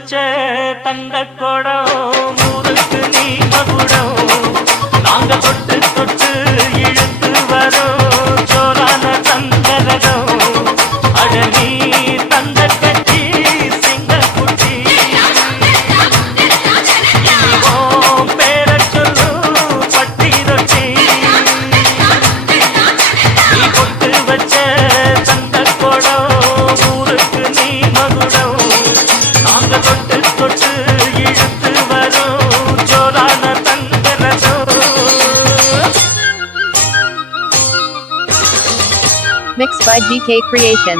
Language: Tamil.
வச்ச தங்க குடம் ஊருக்கு நீ மகுடம் நாங்க தொட்டு தொட்டு இழுத்து வரோம் ஜோரான தங்கரகம் அட நீ தங்க கட்டி சிங்க குட்டி இனிவோம் பேர சொல்லு பட்டி ரொட்டி நீ கொட்டு வச்ச தங்க குடம் ஊருக்கு நீ மகுடம் நாங்க தொட்டு தொட்டு இழுத்து வரோம் ஜோரான தங்கரகம் Mixed by GK Creation.